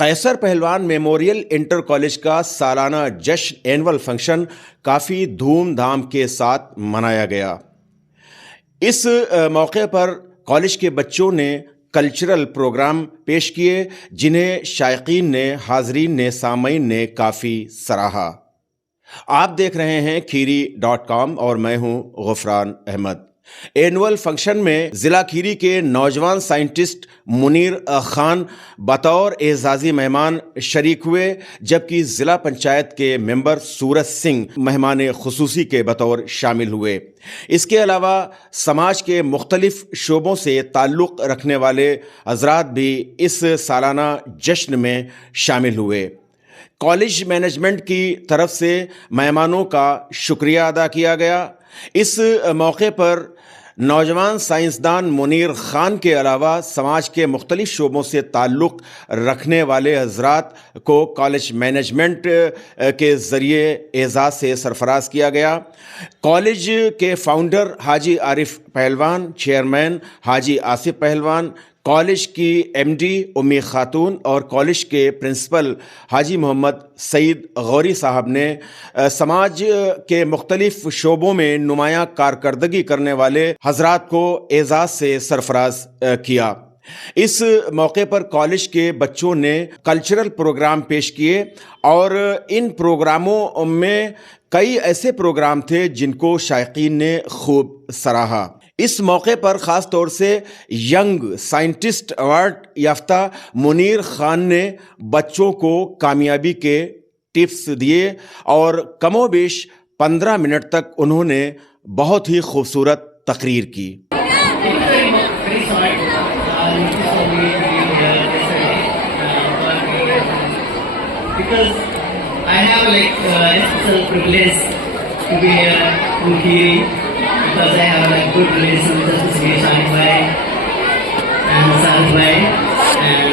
कैसर पहलवान memorial inter college का सालाना जश्न एनुअल फंक्शन काफ़ी धूमधाम के साथ मनाया गया। इस मौके पर कॉलेज के बच्चों ने कल्चरल प्रोग्राम पेश किए, जिन्हें शायकीन ने, हाजरीन ने, सामईन ने काफ़ी सराहा। आप देख रहे हैं खीरी.com और मैं हूं गुफरान अहमद। एनुअल फंक्शन में जिला खीरी के नौजवान साइंटिस्ट मुनीर खान बतौर एजाजी मेहमान शरीक हुए, जबकि जिला पंचायत के मेंबर सूरज सिंह मेहमान खुसूसी के बतौर शामिल हुए। इसके अलावा समाज के मुख्तलिफ शोबों से ताल्लुक़ रखने वाले हजरात भी इस सालाना जश्न में शामिल हुए। कॉलेज मैनेजमेंट की तरफ से मेहमानों का शुक्रिया अदा किया गया। इस मौके पर नौजवान साइंसदान मुनीर खान के अलावा समाज के मुख्तलिफ शोबों से ताल्लुक़ रखने वाले हजरात को कॉलेज मैनेजमेंट के ज़रिए एजाज़ से सरफराज किया गया। कॉलेज के फाउंडर हाजी आरिफ पहलवान, चेयरमैन हाजी आसिफ पहलवान, कॉलेज की एमडी उम्मी खातून और कॉलेज के प्रिंसिपल हाजी मोहम्मद सईद गौरी साहब ने समाज के मुख्तलिफ शोबों में नुमायाँ कारकर्दगी करने वाले हजरात को एजाज़ से सरफराज किया। इस मौके पर कॉलेज के बच्चों ने कल्चरल प्रोग्राम पेश किए और इन प्रोग्रामों में कई ऐसे प्रोग्राम थे जिनको शायकीन ने खूब सराहा। इस मौके पर ख़ास तौर से यंग साइंटिस्ट अवार्ड याफ्ता मुनीर खान ने बच्चों को कामयाबी के टिप्स दिए और कमोबेश 15 मिनट तक उन्होंने बहुत ही खूबसूरत तकरीर की। Because I have like good relation with Mr. Shahid Bhai and Saad Bhai, and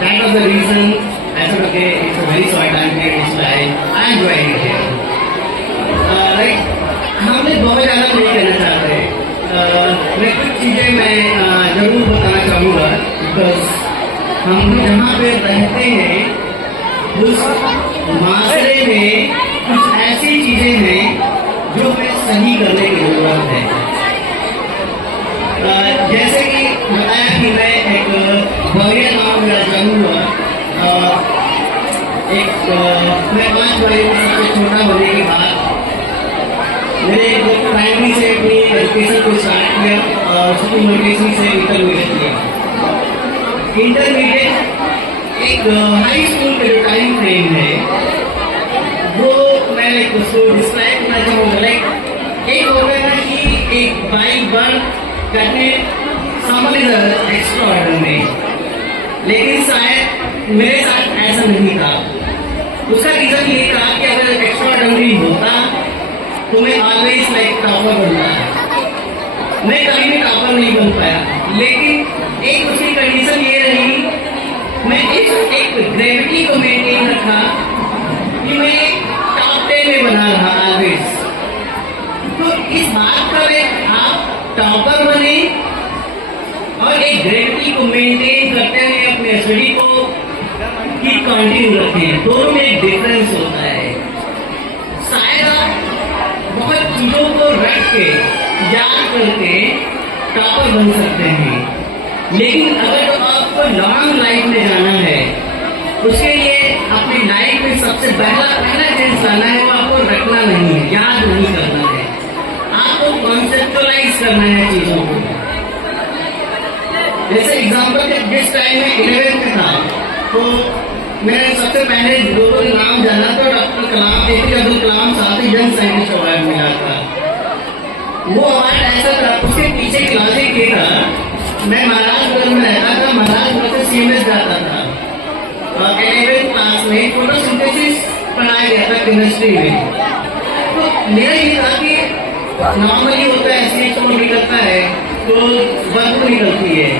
that was the reason I thought, okay, it's a very short time period, it's like I enjoy it here. Like हम लोग बहुत ज़्यादा नहीं करना चाहते, मैं कुछ चीज़ें मैं ज़रूर बताना चाहूँगा, because हम लोग जहाँ पे रहते हैं उस माशरे में कुछ ऐसी चीज़ें हैं जो हमें सही करने की जरूरत है। जैसे कि बताया कि मैं एक बगैर गाँव में रहूँगा, मैं 5 बड़े सबसे छोटा होने के बाद मेरे प्राइमरी से अपनी एजुकेशन को स्टार्ट किया और स्कूल एजुकेशन से इंटरमीडिएट किया। इंटरमीडिएट एक हाई स्कूल का जो टाइम फ्रेम है वो मैं उसको डिस्क्राइब करना चाहूँगा। लाइक एक हो गया कि एक बाइक बर्न करने समवन इज एक्स्ट्राऑर्डिनरी, लेकिन शायद मेरे साथ ऐसा नहीं था। उसका रीजन ये था कि अगर एक्स्ट्राऑर्डिनरी होता तो मैं ऑलवेज लाइक टॉपर बनता। मैं कभी भी टॉपर नहीं बन पाया, लेकिन एक उसकी कंडीशन ये रही, मैं एक ग्रेविटी को मेंटेन रखा कि मैं टॉप 10 में बना रहा ऑलवेज। तो इस बात का आप टॉपर बने और एक ग्रेविटी को मेंटेन करते हुए अपने स्टडी को की कंटिन्यू रखें, दोनों में एक डिफरेंस होता है। शायद आप बहुत चीजों को रख के याद करके टॉपर बन सकते हैं, लेकिन अगर आपको लॉन्ग लाइफ में जाना है उसके लिए अपनी लाइफ में सबसे पहला चीज लाना है, वो आपको रखना नहीं है, याद नहीं करना है, आपको कॉन्सेप्चुअलाइज करना है चीजों को। जैसे एग्जांपल जिस टाइम में 11th में था तो मैंने सबसे पहले लोगों के नाम जाना तो डॉक्टर कलाम, APJ अब्दुल कलाम साथ ही जन साइंटिस्ट अवार्ड मिला था। वो अवार्ड ऐसा था, उसके पीछे की लॉजिक ये था, मैं महाराजगंज में रहता था, महाराजगंज से CMS जाता था, 11th क्लास में फोटोसिंथेसिस पढ़ाया गया था केमिस्ट्री में। तो मेरा ये था कि नॉर्मली होता है SH को निकलता है तो बदबू निकलती है,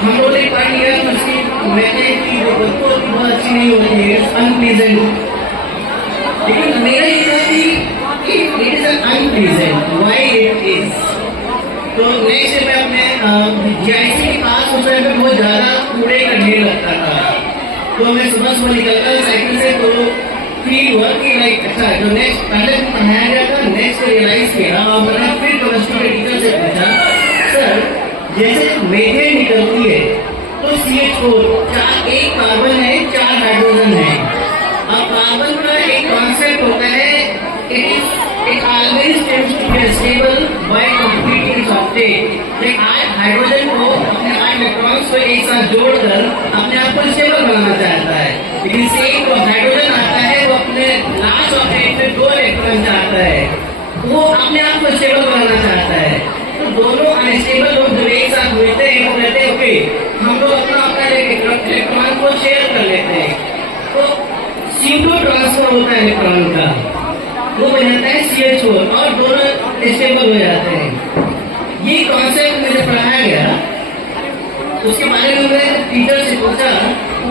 हम लोग ने पढ़ लिया तो उसकी मैथड की जो बदबू बहुत अच्छी नहीं होती है, अनप्लीजेंट। लेकिन मेरा ये था कि it is unpleasant, why it is. तो नेक्स्ट मैं अपने GIC के पास उस टाइम पे बहुत ज्यादा कूड़े का ढेर लगता था, तो मैं सुबह सुबह निकलता साइकिल से, तो फील हुआ कि लाइक अच्छा जो नेक्स्ट पहले पढ़ाया गया था नेक्स्ट रियलाइज किया, और मैंने फिर केमिस्ट्री के टीचर से पूछा, सर जैसे मेथेन निकलती है तो CH4 एक कार्बन है 4 हाइड्रोजन है। अब कार्बन का एक कॉन्सेप्ट होता है, it always tends to be stable by completing its octet. Like hydrogen को अपने 8 इलेक्ट्रॉन्स को एक साथ जोड़कर अपने आप को स्टेबल बनाना चाहता है, लेकिन सेम जो हाइड्रोजन आता है वो अपने लास्ट ऑक्टेट में 2 इलेक्ट्रॉन चाहता है, वो अपने आप को स्टेबल बनाना चाहता है। तो दोनों अनस्टेबल लोग जब एक साथ मिलते हैं वो कहते हैं ओके हम लोग अपना अपना इलेक्ट्रॉन को शेयर कर लेते हैं, तो CO2 ट्रांसफर होता है इलेक्ट्रॉन का, वो बन जाता है CH4 और दोनों स्टेबल हो जाते हैं। ये कॉन्सेप्ट मुझे पढ़ाया गया, उसके बारे में मैंने टीचर से पूछा,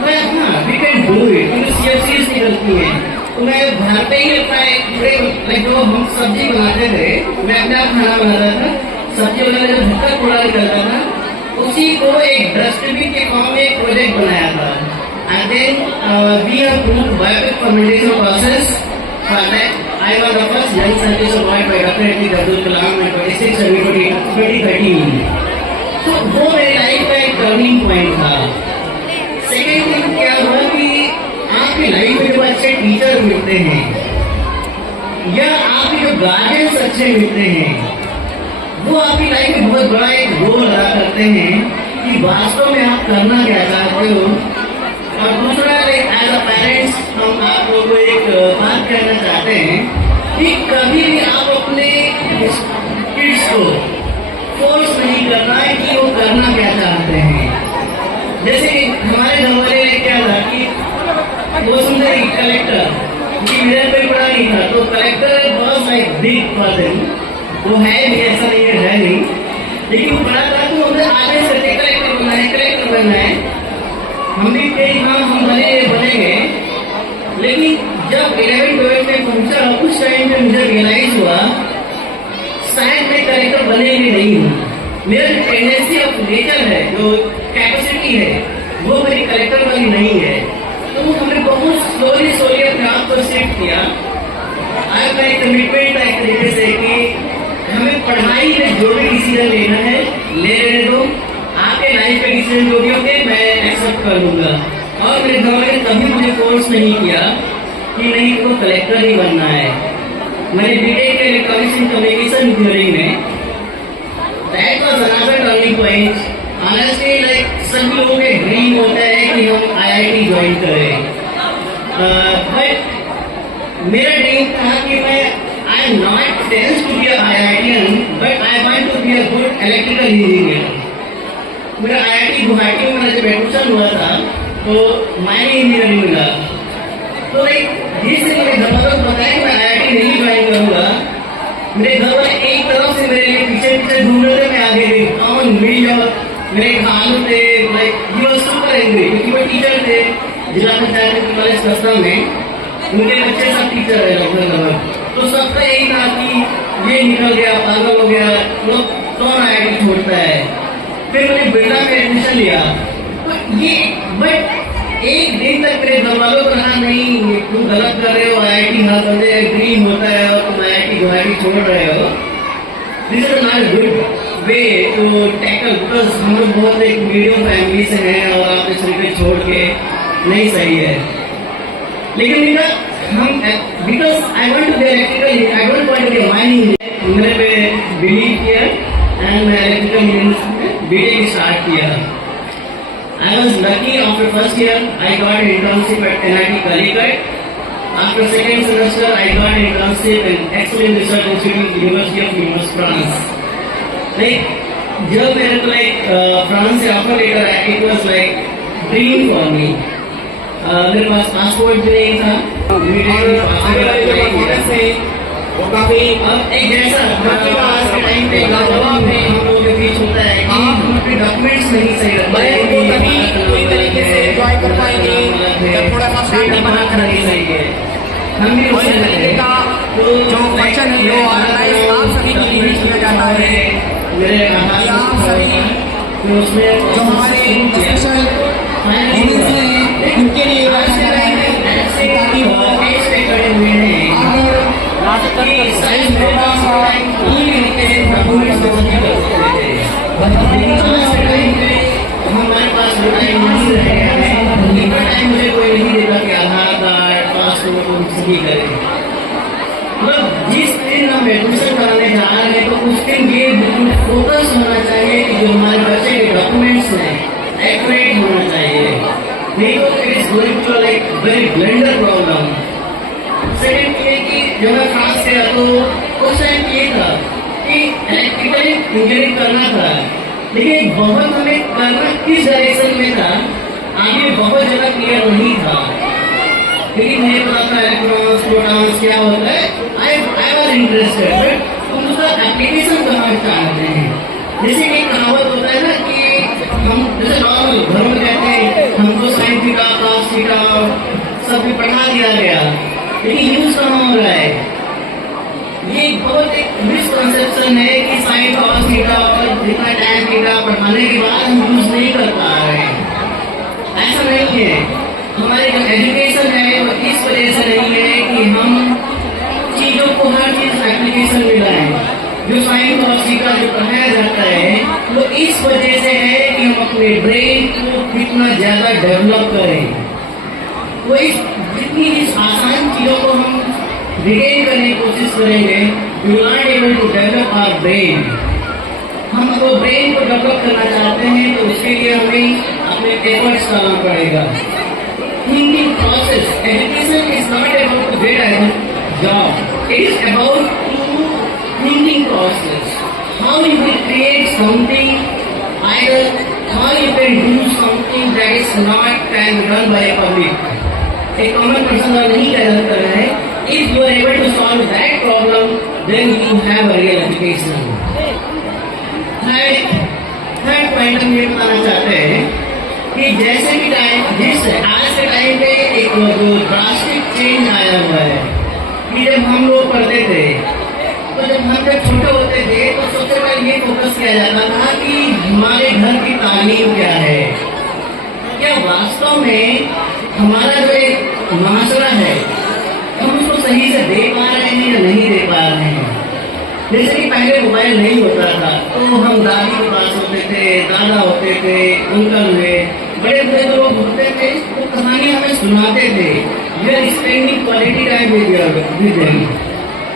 मैं हाँ वी कैन डू इट, क्योंकि CFCs निकलती है। तो मैं घर पे ही अपना एक जो हम सब्जी बनाते थे, मैं अपने आप खाना बनाता था, सब्जी बनाने जो भुक्का कूड़ा निकलता था उसी को एक डस्टबिन के फॉर्म में एक प्रोजेक्ट बनाया था। And then we have proved biotic fermentation process for that. I was the first young scientist awarded by Dr. APJ Abdul Kalam in 26 January 2013। तो वो मेरी लाइफ का एक टर्निंग पॉइंट था। सेकेंड थिंग क्या हुआ कि आपकी लाइफ में जो अच्छे टीचर मिलते हैं या आपके जो गार्जियंस अच्छे मिलते हैं, वो आपकी लाइफ में बहुत बड़ा एक रोल अदा करते हैं कि वास्तव में आप करना क्या चाहते हो। और दूसरा एज अ पेरेंट्स हम आप लोगों को एक बात कहना चाहते हैं कि कभी भी आप अपने किड्स को फोर्स नहीं करना है कि वो करना क्या चाहते हैं। जैसे कि हमारे घर वाले क्या था कि वो सुनते हैं कलेक्टर, क्योंकि मेरा कोई पढ़ा नहीं था, तो collector was like big person, वो है भी, ऐसा नहीं है नहीं, लेकिन वो पढ़ा था तो उन्हें आगे से कलेक्टर बनना है, कलेक्टर बनना है। हम भी कई हाँ हम बनेंगे, लेकिन जब 11-12 में पहुंचा उस टाइम पे मुझे रियलाइज हुआ शायद मैं कलेक्टर बनेगी नहीं हूँ। मेरा जो टेंडेंसी ऑफ नेचर है, जो कैपेसिटी है, वो मेरी कलेक्टर वाली नहीं है। तो हमने बहुत स्लोली अपने आप को शिफ्ट किया। आज का एक कमिटमेंट है एक तरीके से कि हमें पढ़ाई में जो भी डिसीजन लेना है ले लेने दो, आपके लाइफ के डिसीजन जो भी होंगे मैं एक्सेप्ट कर लूंगा। और मेरे घर वाले कभी मुझे फोर्स नहीं किया कि नहीं तुमको कलेक्टर ही बनना है। मैंने बीटेक के इलेक्ट्रॉनिक्स एंड कम्युनिकेशन इंजीनियरिंग में, that was another turning point. Honestly like सभी लोगों के ड्रीम होता है कि हम IIT ज्वाइन करें, बट मेरा ड्रीम था कि मैं I am not tense to be IITian, but I want to be a good electrical engineer. मेरा IIT गुवाहाटी में मेरा जब एडमिशन हुआ था तो माइनिंग इंजीनियरिंग मिला। तो जिससे मेरे घर वालों को बताया कि मैं IIT नहीं ज्वाइन करूंगा, मेरे घर वाले एक तरफ से मेरे लिए पीछे ढूंढ रहे थे, मैं आगे गई कौन मिल जाओ। मेरे खान थे सुपर एंग्री, क्योंकि वो टीचर थे जिला पंचायत कॉलेज कस्बा में, उनके बच्चे सब टीचर है लगभग। तो सबका यही था कि ये निकल गया, पागल हो गया, लोग कौन IIT छोड़ता है। फिर मैंने बिरला में एडमिशन लिया, तो ये बट एक दिन तक मेरे घर वालों को कहा नहीं तुम गलत कर रहे हो, IIT हाँ करते ड्रीम होता है और तुम IIT गुवाहाटी छोड़ रहे हो। This is not good way to tackle, because हम लोग बहुत एक मीडियम फैमिली से हैं और आप इस तरीके छोड़ के नहीं सही है। लेकिन हम because I want to be electrical, I don't want to be mining, मैंने पे बिलीव किया एंड मैं इलेक्ट्रिकल इंजीनियरिंग बीटेक स्टार्ट किया। I was lucky. After first year, I got an internship at NIT Calicut. After second semester, I got an internship in Excellent Research Institute, University of Nice, France. जब मेरे को France से offer लेकर आया, it was like dream for me. मेरे पास passport भी नहीं था, वो काफी अब एक जैसा आज के टाइम पे जवाब है हम लोगों के बीच होता है कि हम अपने डॉक्यूमेंट्स नहीं सही रखते हैं, वो तभी पूरी तरीके से एंजॉय कर पाएंगे जब थोड़ा सा शांति बनाकर नहीं सही है। हम भी उसी तरीके का जो क्वेश्चन है वो ऑनलाइन आप सभी के लिए किया जाता है। मेरे आप सभी उसमें जो हमारे स्पेशल हैं उनके लिए कि साइंस मेरे पास टाइम पूरी तरीके से था, पूरी सोच कर सकते थे, लेकिन आज के टाइम पे हमारे पास वो टाइम नहीं रह गया है। इतना टाइम मुझे कोई नहीं देता कि आधार कार्ड पासपोर्ट सभी करें। मतलब जिस दिन हम एडमिशन कराने जा रहे हैं तो उस दिन ये बिल्कुल फोकस होना चाहिए कि जो हमारे बच्चे के डॉक्यूमेंट्स हैं एक्यूरेट होना चाहिए, नहीं तो it is going to like very blender problem. Second ये कि जब मैं फ्रांस गया तो उस टाइम ये था कि इलेक्ट्रिकल इंजीनियरिंग करना था, लेकिन बहुत हमें करना किस डायरेक्शन में था आगे बहुत जगह क्लियर नहीं था, लेकिन मुझे पता था इलेक्ट्रॉन्स प्रोटॉन्स क्या होता है। आई वाज इंटरेस्टेड, बट हम उसका एप्लीकेशन कहाँ चाहते हैं। जैसे कि कहावत होता है ना कि हम जैसे नॉर्मल घरों में कहते हैं हमको साइन थीटा कॉस थीटा सब भी पढ़ा दिया गया, लेकिन यूज कहाँ हो रहा है। ये बहुत एक मिसकंसेप्शन है कि साइन कॉस थीटा और जितना टाइम थीटा पढ़ाने के बाद हम यूज नहीं कर पा रहे हैं। ऐसा नहीं है, हमारी जो एजुकेशन है वो इस वजह से नहीं है कि हम चीजों को हर चीज एप्लीकेशन में लाएं। जो साइन कॉस थीटा जो पढ़ाया जाता है वो इस वजह से है कि हम अपने ब्रेन को कितना ज्यादा डेवलप करें। वो इस जितनी इस आसान चीजों को हम रिटेन करने की कोशिश करेंगे, we are not able to develop our brain. हम वो ब्रेन को डेवलप करना चाहते हैं तो उसके लिए हमें अपने एफर्ट्स करना पड़ेगा। Thinking process, education is not about to get a job, it is about to thinking process, how you will create something, either how you can do something that is not can done by public. एक common person अगर नहीं कर सकता है, if you are able to solve that problem, then you have a real education. Third point हम ये बताना चाहते हैं कि जैसे भी टाइम जिस आज के टाइम पे एक जो ड्रास्टिक चेंज आया हुआ है कि जब हम लोग पढ़ते थे तो जब छोटे होते थे तो सबसे पहले ये फोकस किया जाता था कि हमारे घर की तालीम क्या है, क्या वास्तव में हमारा जो एक माशरा है हम उसको सही से दे पा रहे हैं या नहीं दे पा रहे हैं। जैसे कि पहले मोबाइल नहीं होता था तो हम दादी के पास होते थे, दादा होते थे, अंकल हुए, बड़े बड़े लोग होते थे तो कहानी हमें सुनाते थे। We are spending quality time with them.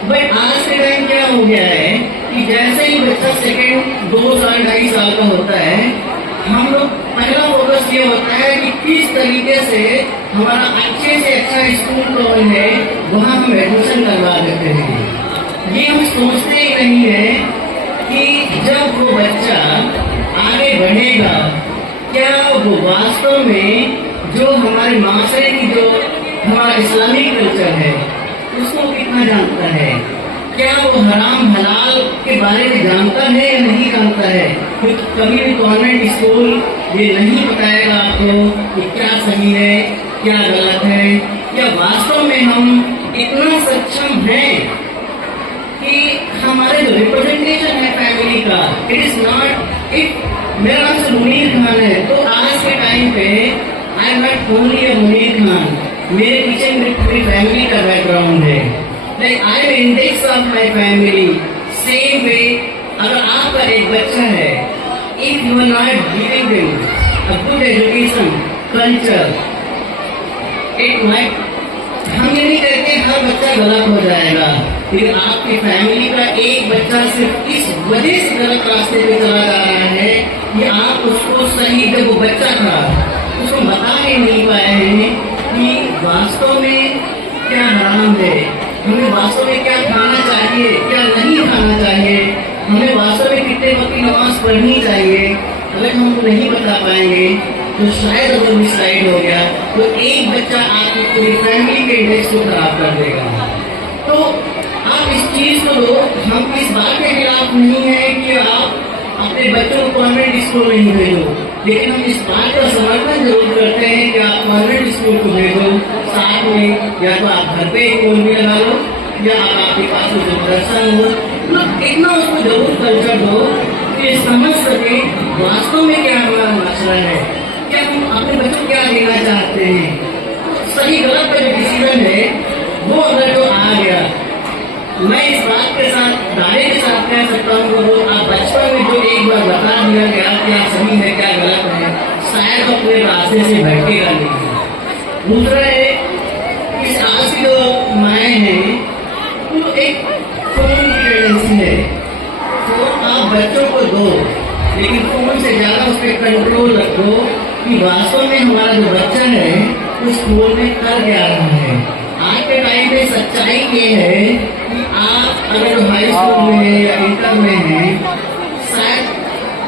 But आज के टाइम क्या हो गया है कि जैसे ही बच्चा सेकंड 2 साल 2.5 साल का होता है, हम लोग पहला फोकस ये होता है कि किस तरीके से हमारा अच्छे से अच्छा स्कूल कौन है वहाँ हम एडमिशन करवा देते हैं। ये हम सोचते ही नहीं है कि जब वो बच्चा आगे बढ़ेगा क्या वो वास्तव में जो हमारे माशरे की जो हमारा इस्लामिक कल्चर है उसको कितना जानता है, क्या वो हराम हलाल के बारे में जानता है या नहीं जानता है। क्योंकि कभी भी गवर्नमेंट स्कूल ये नहीं बताएगा आपको कि क्या सही है क्या गलत है, या वास्तव में हम इतना सक्षम हैं कि हमारे जो रिप्रेजेंटेशन है फैमिली का, इट इज नॉट इट। मेरा नाम से मुनीर खान है तो आज के टाइम पे I am not only a Munir Khan, मेरे पीछे मेरी पूरी फैमिली का बैकग्राउंड है। Like I am index of my family. Same way अगर आपका एक बच्चा है, if you are not giving them a good education culture, it might, हम ये नहीं कहते हर बच्चा गलत हो जाएगा, लेकिन आपकी फैमिली का एक बच्चा सिर्फ इस वजह से गलत रास्ते पे चला जा रहा है कि आप उसको सही, जब वो बच्चा था उसको बता ही नहीं पाए हैं कि वास्तव में क्या हराम है, हमें वास्तव में क्या खाना चाहिए क्या नहीं खाना चाहिए, हमें वास्तव में कितने वक्त की नमाज पढ़नी चाहिए। अगर हम नहीं बता पाएंगे तो शायद अगर मिसगाइड हो गया तो एक बच्चा आपकी पूरी फैमिली के इंडेक्स को खराब कर देगा। तो आप इस चीज को दो, हम इस बात के खिलाफ नहीं है कि आप अपने बच्चों को कॉन्वेंट स्कूल नहीं भेजो, लेकिन हम इस बात का समर्थन जरूर करते हैं कि आप कॉन्वेंट स्कूल को भेजो, साथ में या तो आप घर पे एक भी लगा लो या आप आपके पास जो दर्शन हो, मतलब इतना उसको जरूर कल्चर दो कि समझ सके वास्तव में क्या हमारा मसला है, क्या हम अपने बच्चों को क्या देना चाहते हैं। सही गलत का जो डिसीजन है वो अगर जो आ गया मैं इस बात के साथ दावे के साथ कह सकता हूँ कि वो आप बचपन में जो एक बार बता दिया गया क्या सही है क्या गलत है, शायद अपने रास्ते से भटकेगा नहीं। दूसरा है कि आज की जो माए हैं वो एक फोन की टेंडेंसी है, तो आप बच्चों को दो लेकिन फोन से ज्यादा उस पर कंट्रोल रखो कि वास्तव में हमारा जो बच्चा है उस फोन में कर क्या रहा है। आज के टाइम में सच्चाई ये है कि आप अगर हाई स्कूल में है या इंटर में है, शायद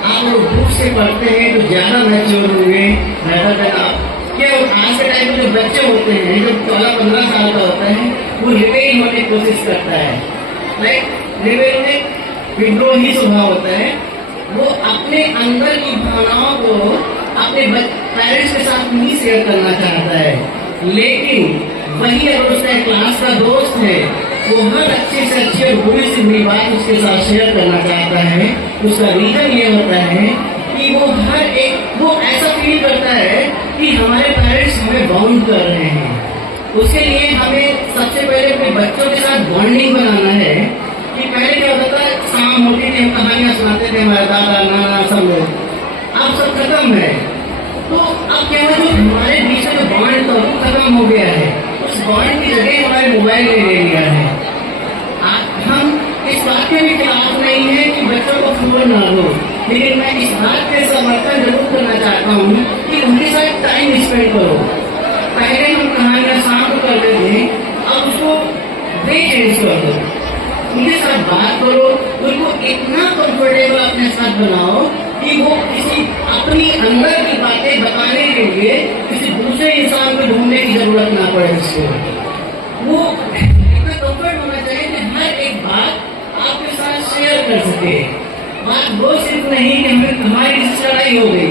आप लोग बुक से पढ़ते हैं तो ज्यादा मैच्योर होंगे ज्यादा तक आप क्या। आज के टाइम में जो बच्चे होते हैं जो 14-15 साल का होता है वो रिबेल होने की कोशिश करता है, लाइक रिबेल में विद्रोही स्वभाव होता है। वो अपने अंदर की भावनाओं को अपने पेरेंट्स के साथ नहीं शेयर करना चाहता है, लेकिन वही अगर उसका क्लास का दोस्त है वो हर अच्छे से अच्छी और बुरी से बुरी बात उसके साथ शेयर करना चाहता है। उसका रीजन ये होता है कि वो ऐसा फील करता है कि हमारे पेरेंट्स हमें बाउंड कर रहे हैं। उसके लिए हमें सबसे पहले अपने बच्चों के साथ बॉन्डिंग बनाना है कि पहले क्या होता था, शाम होती थी हम कहानियां सुनाते थे हमारे दादा नाना सब लोग, अब सब खत्म है। तो अब क्या है, जो हमारे बीच में जो बॉन्ड था वो खत्म हो गया है, उस बॉन्ड की जगह हमारे मोबाइल ने ले लिया है। हम इस बात के भी खिलाफ नहीं है कि बच्चों को फोन ना दो, लेकिन मैं इस बात के समर्थन जरूर करना चाहता हूँ कि उनके साथ टाइम स्पेंड करो। पहले हम कहानियां शाम को करते थे, अब उसको डे चेंज कर दो, उनके साथ बात करो, उनको इतना कंफर्टेबल अपने साथ बनाओ कि वो किसी अपनी अंदर की बातें बताने के लिए किसी दूसरे इंसान को ढूंढने की जरूरत ना पड़े। उसको वो इतना कंफर्ट होना चाहिए कि हर एक बात आपके साथ शेयर कर सके। बात वो सिर्फ नहीं कि हमारी किसी लड़ाई हो गई,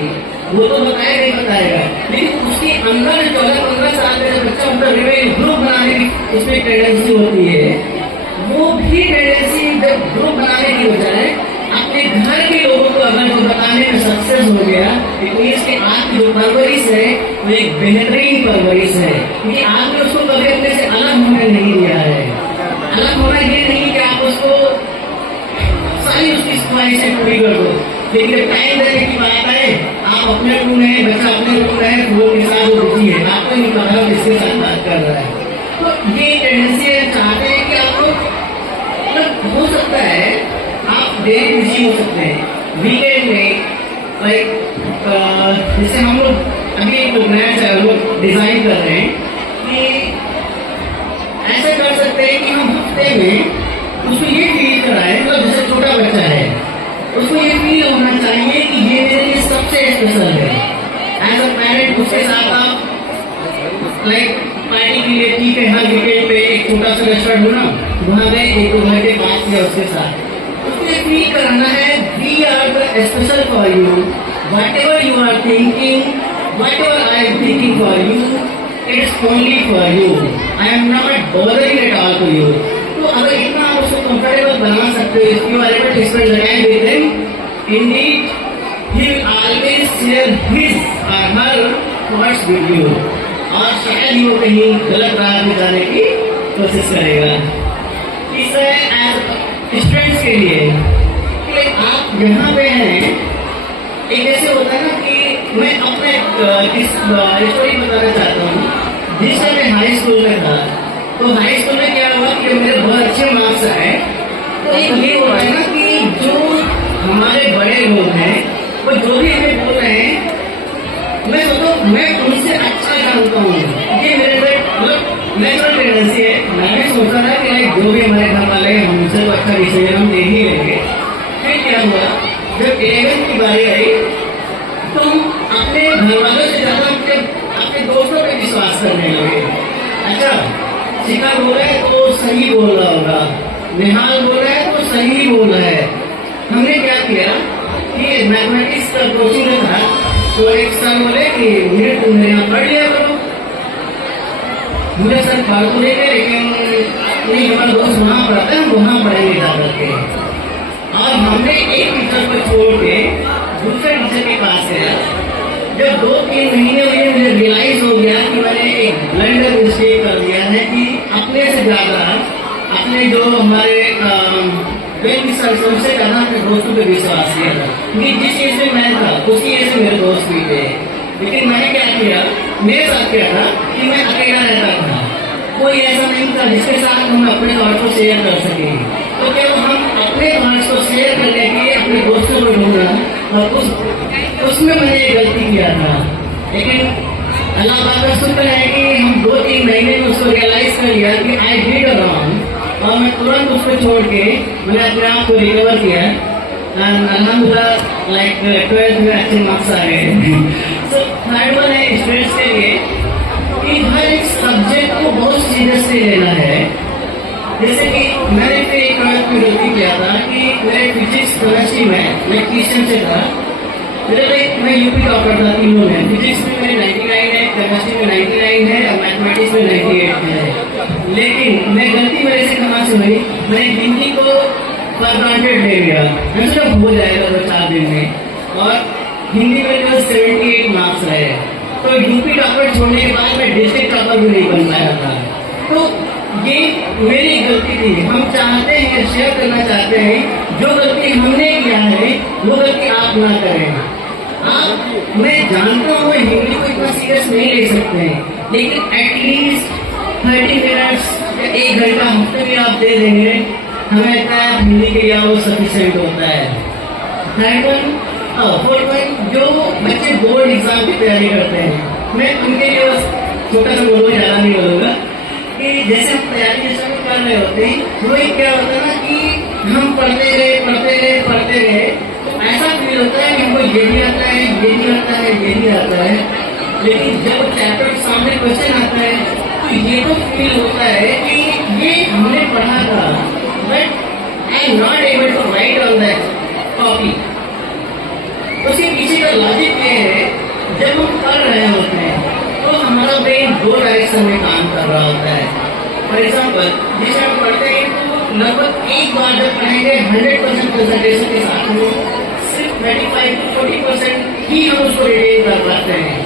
वो तो बताएगा ही बताएगा, लेकिन उसके अंदर 14-15 साल का जो बच्चा होता है ग्रुप बनाने की उसमें टेंडेंसी होती है, वो भी टेंडेंसी जब ग्रुप बनाने की बजाय अपने घर के लोगों को अगर वो बताने में सक्सेस हो गया तो इसके आपकी जो परवरिश है वो एक बेहतरीन परवरिश है, क्योंकि आपने उसको कभी अपने से अलग होने नहीं दिया है। अलग होना ये नहीं कि आप उसको सारी उसकी ख्वाहिशें पूरी कर दो, लेकिन टाइम देने की बात है, आप अपने रूम में, बच्चा अपने रूम में फोन के साथ बिजी है, आपको नहीं पता किसके साथ बात कर रहा है। तो ये टेंडेंसी चाहते हैं कि आप लोग मतलब हो सकता है आप डे बिजी हो सकते हैं, वीकेंड में लाइक जैसे हम लोग अभी एक नया लोग डिजाइन कर रहे हैं कि ऐसे कर सकते हैं कि हम हफ्ते में उसको ये फील कराएं, मतलब जैसे छोटा बच्चा है उसको ये फील होना चाहिए कि ये मेरे लिए सबसे स्पेशल है। एज अ पेरेंट उसके साथ आप लाइक पार्टी के लिए ठीक है, हर वीकेंड पे एक छोटा सा रेस्टोरेंट हो ना, वहाँ गए 1-2 घंटे बात किया उसके साथ, उसको फील कराना है we are the special for you, whatever you are thinking, whatever I am thinking for you, it's only for you, I am not bothering at all to you. तो अगर इतना आप उसको comfortable बना सकते हो, if you are able to spend the time with him, indeed he will always share his और her thoughts with you, और शायद ही वो कहीं गलत राह में जाने की कोशिश करेगा। इसे एज स्टूडेंट्स के लिए कि आप यहाँ पे हैं, एक ऐसे होता है ना कि मैं अपने स्टोरी बताना चाहता हूँ। जिस समय मैं हाई स्कूल में था, तो हाई स्कूल में क्या हुआ कि मेरे बहुत अच्छे मार्क्स आए, तो एक ये होता है ना कि जो हमारे बड़े लोग हैं वो जो भी हमें बोल रहे हैं मैं उनसे अच्छा जानता हूँ, ये मेरे मतलब नेचुरल टेंडेंसी है। मैंने सोचा था कि लाइक जो भी हमारे घर वाले हैं हमसे तो अच्छा डिसीजन हम दे ही लेंगे। फिर क्या हुआ, जब 11th की बारी आई तो हम अपने घर वालों से ज्यादा अपने दोस्तों पे विश्वास करने लगे। अच्छा, शिखा बोल रहा है तो सही बोल रहा होगा, निहाल बोल रहा है तो सही बोल रहा है। हमने क्या किया कि मैथमेटिक्स का कोचिंग था, तो एक सर बोले कि मुझे तुमने यहाँ पढ़ लिया करो। मुझे सर फालतू नहीं थे, लेकिन नहीं हमारा दोस्त वहाँ पढ़ाते हैं, वहाँ पढ़ाएंगे जा करके। और हमने एक टीचर को छोड़ के दूसरे टीचर के पास गया। जब 2-3 महीने हुए मुझे रियलाइज हो गया कि मैंने एक ब्लंडर मिस्टेक कर दिया है कि अपने से ज्यादा अपने जो हमारे सबसे ज्यादा अपने दोस्तों पे विश्वास किया था, क्योंकि जिस एज में मैं था उसी एज में मेरे दोस्त भी थे। लेकिन मैंने क्या किया, मेरे साथ क्या था कि मैं अकेला रहता था, कोई ऐसा नहीं था जिसके साथ हम अपने थॉट्स को शेयर कर सके। तो क्या हम अपने थॉट्स को शेयर करने के लिए अपने दोस्तों को ढूंढना, और उसमें मैंने एक गलती किया था। लेकिन अल्लाह पाक का शुक्र है कि हम 2-3 महीने में उसको रियलाइज कर लिया कि आई डिड रॉन्ग, और मैं तुरंत उसको छोड़ के मैंने अपने आप को रिकवर किया। अल्हम्दुलिल्लाह लाइक 12th में अच्छे मार्क्स आ गए। तो थर्ड वन है स्टूडेंट्स के लिए कि हर एक सब्जेक्ट को बहुत सीरियसली लेना है। जैसे कि मैंने फिर एक बार में गलती किया था कि मेरे फिजिक्स केमिस्ट्री में मैं ट्यूशन से था, मैं यूपी टॉपर था तीनों में। फिजिक्स में मेरे 99 है, केमिस्ट्री में 99 है और मैथमेटिक्स में 98 है। लेकिन मैं गलती मेरे से कहाँ से हुई, मैंने हिंदी को फॉर ग्रांटेड ले लिया, मैं सोचा हो जाएगा 2-4 दिन में, और हिंदी में केवल 78 मार्क्स रहे। तो यूपी टॉपर छोड़ने के बाद मैं डिस्ट्रिक्ट टॉपर भी नहीं बन पाया था। तो ये मेरी गलती थी। हम चाहते हैं, शेयर करना चाहते हैं, जो गलती हमने किया है वो गलती आप ना करें। आप, मैं जानता हूँ हिंदी को इतना सीरियस नहीं ले सकते हैं, लेकिन एटलीस्ट 30 मिनट्स या 1 घंटा हफ्ते में आप दे देंगे, हमें लगता है हिंदी के लिए वो सफिशिएंट होता है। थर्ड वन, फोर्थ वन, जो बच्चे बोर्ड एग्जाम की तैयारी करते हैं, मैं उनके लिए बस छोटा सा बोलूँगा, ज़्यादा नहीं बोलूँगा, कि जैसे हम तैयारी जैसे कर रहे होते हैं, वो क्या होता है ना कि हम पढ़ते गए, तो ऐसा फील होता है कि हमको ये भी आता है, ये भी आता है, ये भी आता है। लेकिन जब चैप्टर सामने क्वेश्चन आता है तो ये तो फील होता है कि ये हमने पढ़ा था, but I am not able to write on that copy. उसके पीछे का लॉजिक ये है, जब हम पढ़ रहे होते हैं तो हमारा ब्रेन 2 डायरेक्शन में काम कर रहा होता है। फॉर एग्जाम्पल, जैसे हम पढ़ते हैं तो लगभग एक बार जब पढ़ेंगे 100% कंसंट्रेशन के साथ में सिर्फ 35-40% ही हम उसको रिटेन कर पाते हैं।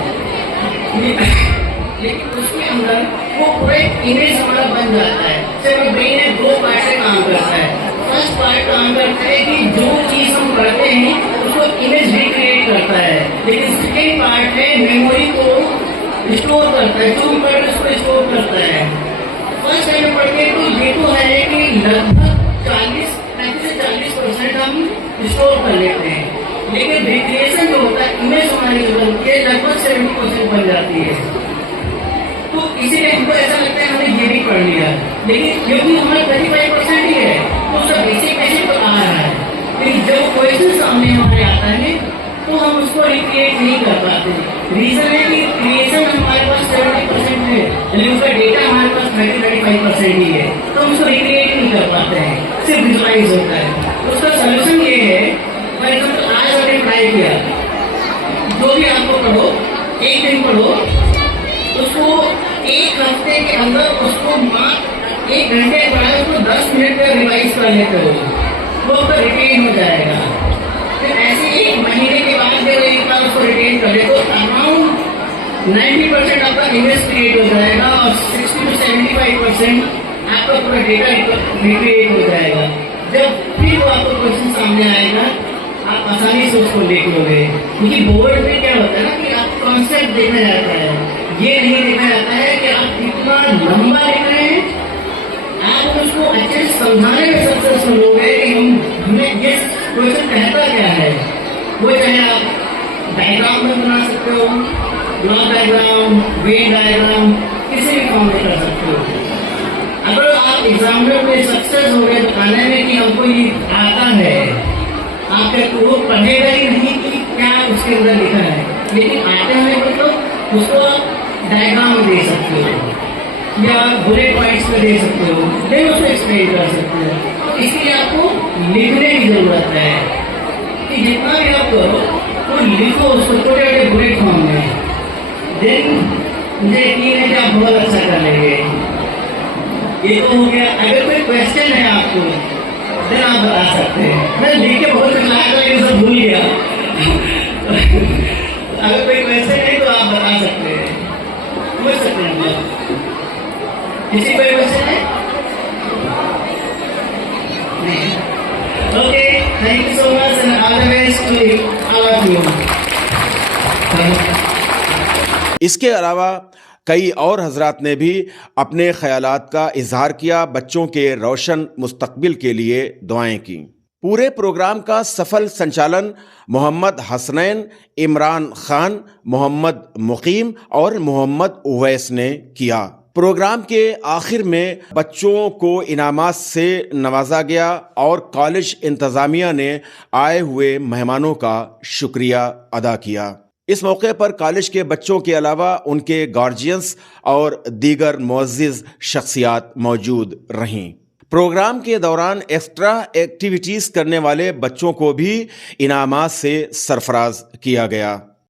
लेकिन उसके अंदर वो पूरा इमेज हमारा बन जाता है। जब ब्रेन है 2 पार्ट से काम करता है। फर्स्ट पार्ट काम करता है कि जो चीज हम पढ़ते हैं उसको इमेज रिक्रिएट करता है, लेकिन सेकेंड पार्ट है मेमोरी को स्टोर करता है, जो पढ़ उसको स्टोर करता है। फर्स्ट टाइम पढ़ते हैं तो ये तो है कि लगभग 35 से 40% हम स्टोर कर लेते हैं, लेकिन रिक्रिएशन जो होता है, इमेज हमारी जो बनती है, लगभग 70% बन जाती है। तो इसीलिए हमको ऐसा लगता है हमने ये भी पढ़ लिया, लेकिन क्योंकि हमारा 35% ही है तो उसका बेसिक तो आ रहा है, लेकिन जब क्वेश्चन सामने हमारे आता है तो हम उसको रिक्रिएट नहीं कर पाते। रीजन है कि क्रिएशन हमारे पास 70% है, लेकिन उसका डेटा हमारे पास 30-35% ही है, तो हम उसको रिक्रिएट नहीं कर पाते हैं, सिर्फ विजुलाइज होता है। उसका सोल्यूशन ये है, फॉर एग्जाम्पल आज आपने पढ़ाई किया, जो भी आपको पढ़ो, एक दिन पढ़ो, उसको 1 हफ्ते के अंदर उसको मात्र 1 घंटे पढ़ाए, उसको 10 मिनट में रिवाइज कर लेते हो, वो उसका रिटेन हो जाएगा। फिर ऐसे 1 महीने के बाद जब एक बार उसको रिटेन कर ले तो अराउंड 90% आपका इमेज क्रिएट हो जाएगा और 60 से 75% आपका पूरा डेटा रिक्रिएट हो जाएगा। जब फिर वो आपको क्वेश्चन सामने आएगा, आप आसानी से उसको लिख लोगे, क्योंकि बोर्ड में क्या होता है ना कि आप कॉन्सेप्ट देखा जाता है, ये नहीं देखा जाता है कि आप कितना लंबा लिख रहे हैं। आप उसको अच्छे से समझाने में सक्सेसफुल हो गए कि हमें ये क्वेश्चन कहता क्या है। वो चाहे आप डायग्राम में बना सकते हो, ब्लॉक डायग्राम, वेन डायग्राम, किसी भी फॉर्म में कर सकते हो। अगर आप एग्जामिनर में सक्सेस हो गए बताने में कि हमको ये आता है, आपके वो पढ़ेगा ही नहीं कि क्या उसके अंदर लिखा है, लेकिन आते हैं मतलब उसको डायग्राम में दे सकते हो या बुलेट पॉइंट्स में दे सकते हो, फिर उसको एक्सप्लेन कर सकते हो। तो इसलिए आपको लिखने की जरूरत है कि जितना भी आप करो तो लिखो उसको छोटे छोटे बुलेट फॉर्म में। देन मुझे यकीन है कि आप बहुत अच्छा कर लेंगे। ये तो हो गया। अगर कोई क्वेश्चन है आपको देन आप बता सकते हैं। मैं लिख के बहुत कुछ लाया था लेकिन सब भूल गया। अगर कोई क्वेश्चन है तो आप बता सकते हैं, पूछ सकते हैं। किसी कोई क्वेश्चन है? यू। इसके अलावा कई और हजरात ने भी अपने ख्यालात का इजहार किया, बच्चों के रोशन मुस्तकबिल के लिए दुआएं की। पूरे प्रोग्राम का सफल संचालन मोहम्मद हसनैन, इमरान खान, मोहम्मद मुकीम और मोहम्मद उवैस ने किया। प्रोग्राम के आखिर में बच्चों को इनामात से नवाजा गया और कॉलेज इंतज़ामिया ने आए हुए मेहमानों का शुक्रिया अदा किया। इस मौके पर कॉलेज के बच्चों के अलावा उनके गार्जियंस और दीगर मुअज़्ज़िज़ शख्सियात मौजूद रहीं। प्रोग्राम के दौरान एक्स्ट्रा एक्टिविटीज़ करने वाले बच्चों को भी इनामात से सरफराज किया गया।